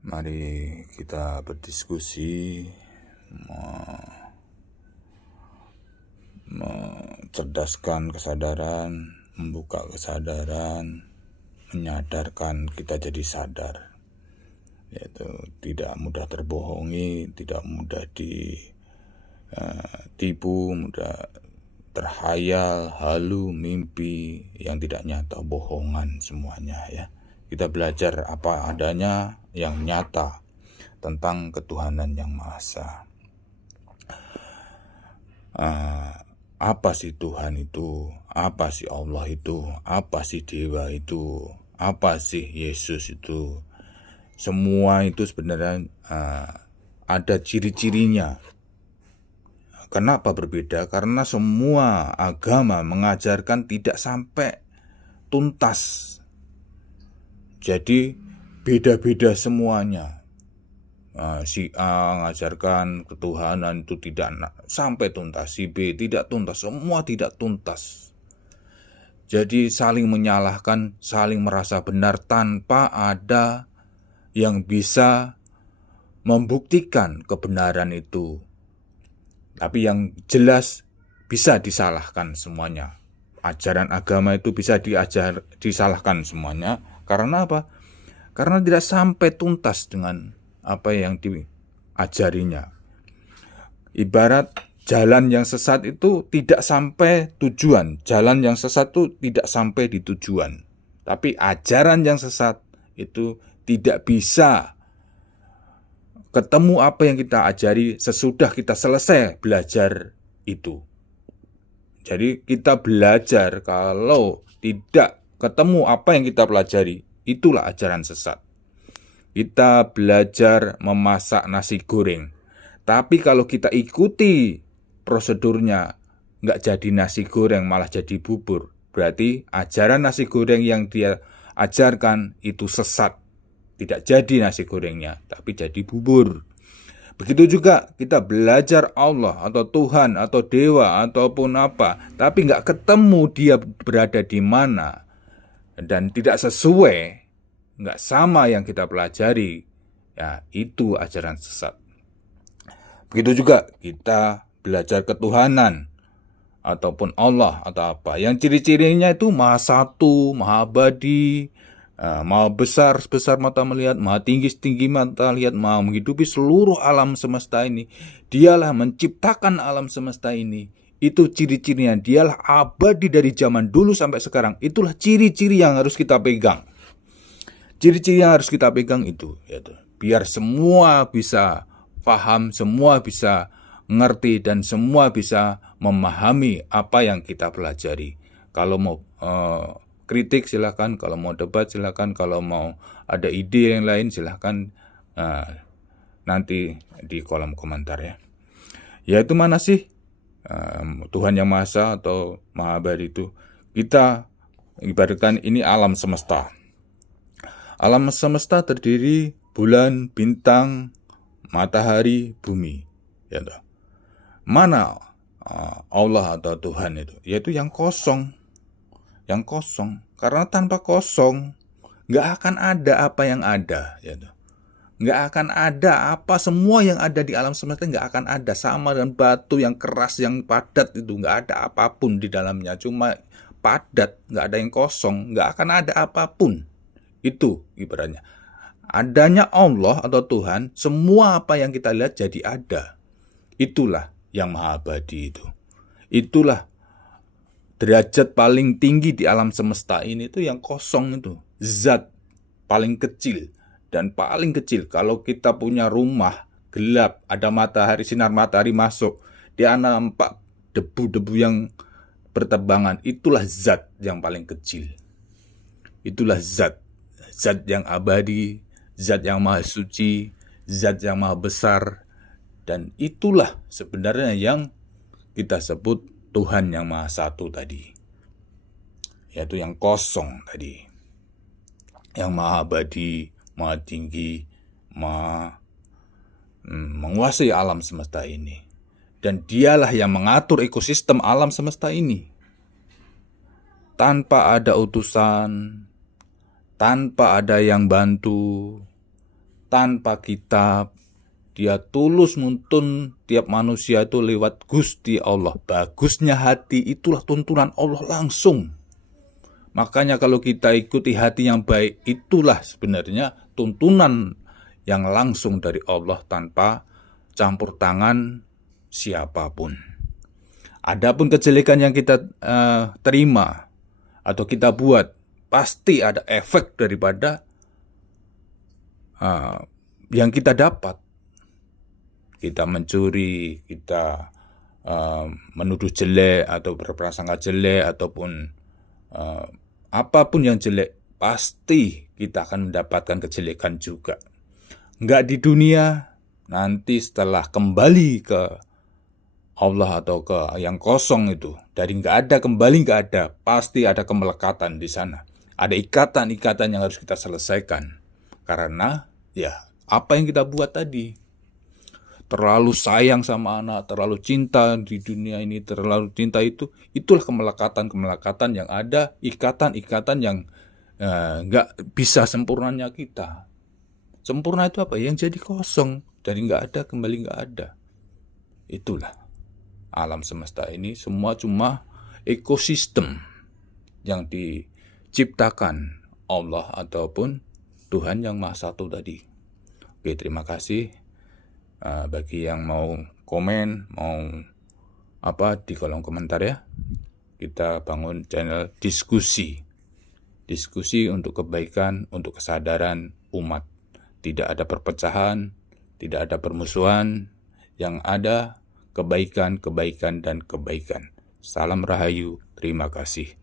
Mari kita berdiskusi, mencerdaskan kesadaran, membuka kesadaran, menyadarkan kita jadi sadar. Yaitu tidak mudah terbohongi, tidak mudah ditipu, mudah terhayal, halu, mimpi yang tidak nyata, bohongan semuanya ya. Kita belajar apa adanya yang nyata tentang ketuhanan yang Maha Esa. Apa sih Tuhan itu? Apa sih Allah itu? Apa sih Dewa itu? Apa sih Yesus itu? Semua itu sebenarnya ada ciri-cirinya. Kenapa berbeda? Karena semua agama mengajarkan tidak sampai tuntas. Jadi beda-beda semuanya. Si A mengajarkan ketuhanan itu tidak sampai tuntas, si B tidak tuntas, semua tidak tuntas. Jadi saling menyalahkan, saling merasa benar tanpa ada yang bisa membuktikan kebenaran itu. Tapi yang jelas bisa disalahkan semuanya. Ajaran agama itu bisa disalahkan semuanya. Karena apa? Karena tidak sampai tuntas dengan apa yang diajarinya. Ibarat jalan yang sesat itu tidak sampai tujuan. Jalan yang sesat itu tidak sampai di tujuan. Tapi ajaran yang sesat itu tidak bisa ketemu apa yang kita ajari sesudah kita selesai belajar itu. Jadi kita belajar kalau tidak ketemu apa yang kita pelajari, itulah ajaran sesat. Kita belajar memasak nasi goreng, tapi kalau kita ikuti prosedurnya, nggak jadi nasi goreng, malah jadi bubur. Berarti ajaran nasi goreng yang dia ajarkan itu sesat. Tidak jadi nasi gorengnya, tapi jadi bubur. Begitu juga kita belajar Allah atau Tuhan atau Dewa ataupun apa, tapi nggak ketemu dia berada di mana dan tidak sesuai, nggak sama yang kita pelajari, ya itu ajaran sesat. Begitu juga kita belajar ketuhanan ataupun Allah atau apa, yang ciri-cirinya itu Maha Satu, Maha Abadi, Maha besar sebesar mata melihat, Maha tinggi setinggi mata lihat, Maha menghidupi seluruh alam semesta ini. Dialah menciptakan alam semesta ini. Itu ciri-cirinya. Dialah abadi dari zaman dulu sampai sekarang. Itulah ciri-ciri yang harus kita pegang. Ciri-ciri yang harus kita pegang itu, yaitu biar semua bisa paham, semua bisa ngerti, dan semua bisa memahami apa yang kita pelajari. Kalau mau kritik silakan, kalau mau debat silakan, kalau mau ada ide yang lain silakan nanti di kolom komentar ya. Yaitu mana sih Tuhan yang Maha Esa atau Maha Abadi itu? Kita ibaratkan ini alam semesta. Alam semesta terdiri bulan, bintang, matahari, bumi. Ya, mana Allah atau Tuhan itu? Yaitu yang kosong. Yang kosong, karena tanpa kosong nggak akan ada apa yang ada, ya. Nggak akan ada apa, semua yang ada di alam semesta nggak akan ada, sama dengan batu yang keras, yang padat itu nggak ada apapun di dalamnya, cuma padat, nggak ada yang kosong, nggak akan ada apapun. Itu ibaratnya adanya Allah atau Tuhan, semua apa yang kita lihat jadi ada. Itulah yang Maha Abadi itu. Itulah derajat paling tinggi di alam semesta ini, itu yang kosong itu. Zat paling kecil dan paling kecil. Kalau kita punya rumah gelap, ada matahari, sinar matahari masuk, dia nampak debu-debu yang berterbangan. Itulah zat yang paling kecil. Itulah zat. Zat yang abadi, zat yang maha suci, zat yang maha besar. Dan itulah sebenarnya yang kita sebut Tuhan yang Maha Satu tadi, yaitu yang kosong tadi, yang Maha Abadi, Maha tinggi, Maha menguasai alam semesta ini, dan dialah yang mengatur ekosistem alam semesta ini tanpa ada utusan, tanpa ada yang bantu, tanpa kitab. Dia tulus nuntun tiap manusia itu lewat Gusti Allah. Bagusnya hati itulah tuntunan Allah langsung. Makanya kalau kita ikuti hati yang baik, itulah sebenarnya tuntunan yang langsung dari Allah tanpa campur tangan siapapun. Adapun kejelekan yang kita terima atau kita buat, pasti ada efek daripada yang kita dapat. Kita mencuri, kita menuduh jelek atau berprasangka jelek ataupun apapun yang jelek, pasti kita akan mendapatkan kejelekan juga. Enggak di dunia, nanti setelah kembali ke Allah atau ke yang kosong itu, dari enggak ada kembali enggak ada, pasti ada kemelekatan di sana. Ada ikatan-ikatan yang harus kita selesaikan. Karena ya apa yang kita buat tadi, terlalu sayang sama anak, terlalu cinta di dunia ini, terlalu cinta itu, itulah kemelekatan-kemelekatan yang ada, ikatan-ikatan yang nggak bisa sempurnanya kita. Sempurna itu apa? Yang jadi kosong, dari nggak ada kembali nggak ada. Itulah alam semesta ini, semua cuma ekosistem yang diciptakan Allah ataupun Tuhan yang Maha Satu tadi. Oke, terima kasih. Bagi yang mau komen, mau apa di kolom komentar ya. Kita bangun channel diskusi untuk kebaikan, untuk kesadaran umat. Tidak ada perpecahan, tidak ada permusuhan, yang ada kebaikan, dan kebaikan. Salam Rahayu, terima kasih.